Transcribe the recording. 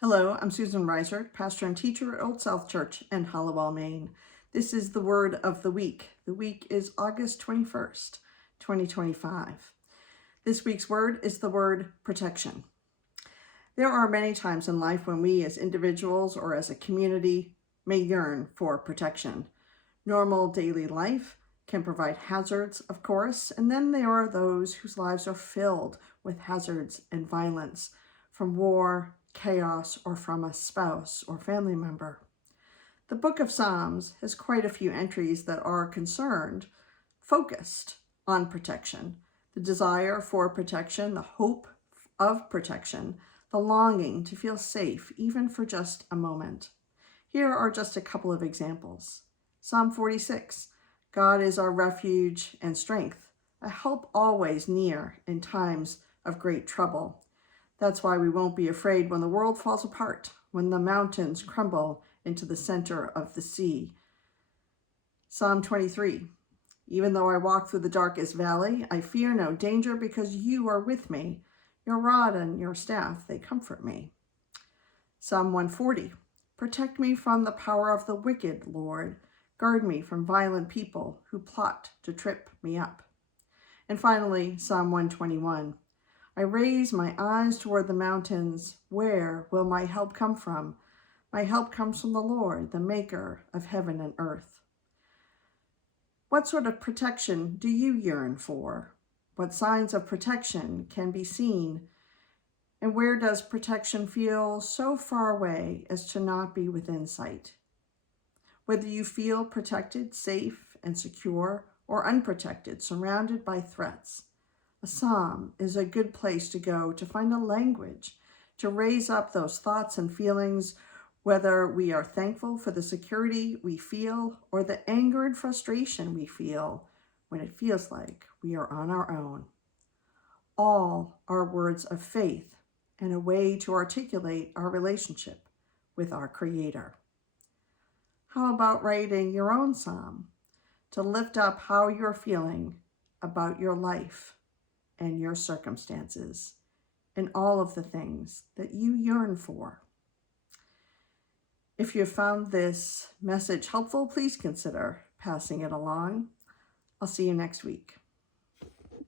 Hello, I'm Susan Reiser, pastor and teacher at Old South Church in Hallowell, Maine. This is the word of the week. The week is August 21st, 2025. This week's word is the word protection. There are many times in life when we as individuals or as a community may yearn for protection. Normal daily life can provide hazards, of course, and then there are those whose lives are filled with hazards and violence from war, chaos, or from a spouse or family member. The book of Psalms has quite a few entries that are focused on protection, the desire for protection, the hope of protection, the longing to feel safe, even for just a moment. Here are just a couple of examples. Psalm 46, God is our refuge and strength, a help always near in times of great trouble. That's why we won't be afraid when the world falls apart, when the mountains crumble into the center of the sea. Psalm 23, even though I walk through the darkest valley, I fear no danger because you are with me. Your rod and your staff, they comfort me. Psalm 140, protect me from the power of the wicked, Lord. Guard me from violent people who plot to trip me up. And finally, Psalm 121, I raise my eyes toward the mountains. Where will my help come from? My help comes from the Lord, the maker of heaven and earth. What sort of protection do you yearn for? What signs of protection can be seen? And where does protection feel so far away as to not be within sight? Whether you feel protected, safe, and secure, or unprotected, surrounded by threats, a psalm is a good place to go to find a language, to raise up those thoughts and feelings, whether we are thankful for the security we feel or the anger and frustration we feel when it feels like we are on our own. All are words of faith and a way to articulate our relationship with our Creator. How about writing your own psalm to lift up how you're feeling about your life and your circumstances and all of the things that you yearn for? If you have found this message helpful, please consider passing it along. I'll see you next week.